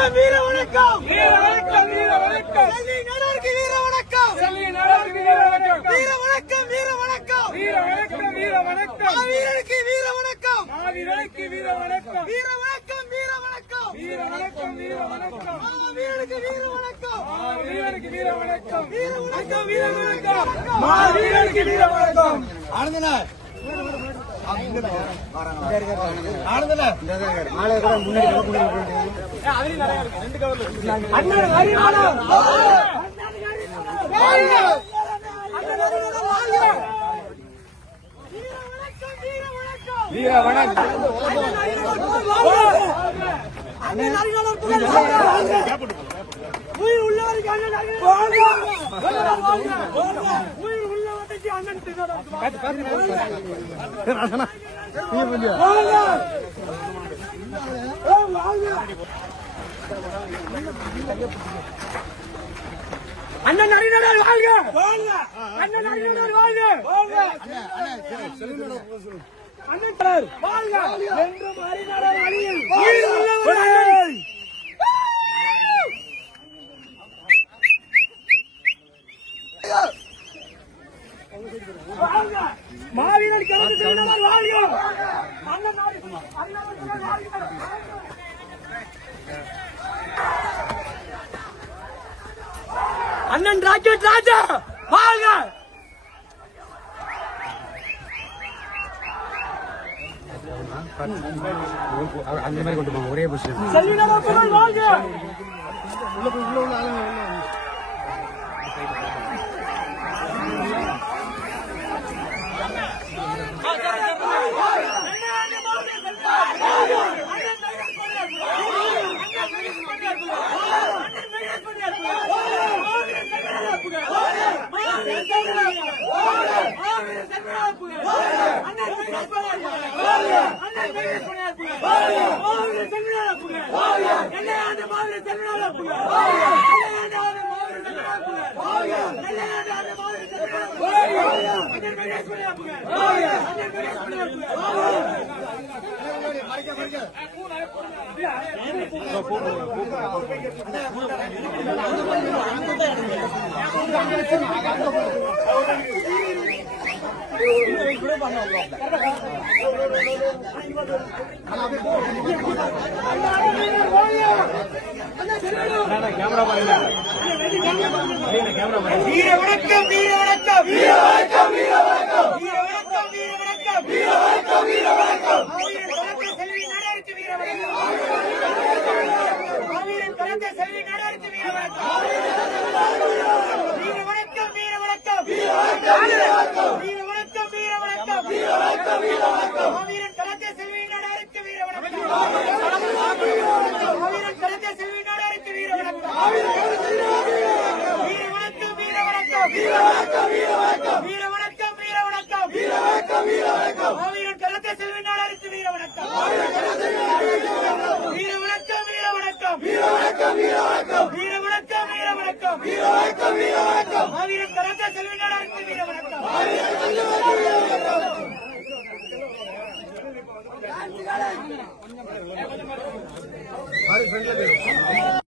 வணக்கம் வீர வணக்கம் வீர வணக்கம் வீர வணக்கம் செல்வி நாடாருக்கு வீர வணக்கம் செல்வி நாடாருக்கு வீர வணக்கம் வீர வணக்கம் வீர வணக்கம் வீர வணக்கம் வீர வணக்கம் மாவீரனுக்கு வீர வணக்கம் மாவீரனுக்கு வீர வணக்கம் வீர வணக்கம் வீர வணக்கம் வீர வணக்கம் வீர வணக்கம் மாவீரனுக்கு வீர வணக்கம் மாவீரனுக்கு வீர வணக்கம் வீர வணக்கம் வீர வணக்கம் மாவீரனுக்கு வீர வணக்கம் ஆனந்தனா வீர வணக்கம் உயிர் உள்ளவருக்கு அண்ணன் உயிர் உள்ளவருக்கு அண்ணன் அண்ணன் அறிஞர் வாழ்க அண்ணன் அறிஞர் வாழ்க அண்ணன் வாழ்க என்றும் அறிஞர் அணியில் உயிர் உள்ளவர் மாவீரன் கிழக்கு செல்வனர் வாழ்க அண்ணன் ராக்கெட் ராஜா வாழ்க அந்த மாதிரி கொண்டு போங்க ஒரே பஸ் செல்வனர் வாழ்க கேமரா பாருங்க வீர வணக்கம் வீர வணக்கம் வீர வணக்கம் வீர வணக்கம் வீர வணக்கம் வீர வணக்கம் வீர வணக்கம் வீர வணக்கம் செல்வி நாடாருக்கு வீர வணக்கம் வீர வணக்கம் வீர வணக்கம் வீர வணக்கம் வீர வணக்கம் வீர வணக்கம் வீர வணக்கம் வீர வணக்கம் மாவீரன் கலந்த செல்வி நாடாருக்கு வீர வணக்கம் மாவீரன் கலந்த செல்வி நாடாருக்கு வீர வணக்கம் வீர வணக்கம் வீர வணக்கம் வீர வணக்கம் வீர வணக்கம் வீர வணக்கம் வீர வணக்கம் வீர வணக்கம் வீர வணக்கம் மாவீரன் கலந்த செல்வி நாடாருக்கு வீர வணக்கம் வீர வணக்கம் வீர வணக்கம் வீர வணக்கம் வீர வணக்கம் வீர வணக்கம் வீர வணக்கம் வீர வணக்கம் வீர வணக்கம் மாவீரன் கலந்த செல்வி நாடாருக்கு வீர வணக்கம் ஃப்ரெண்ட்ல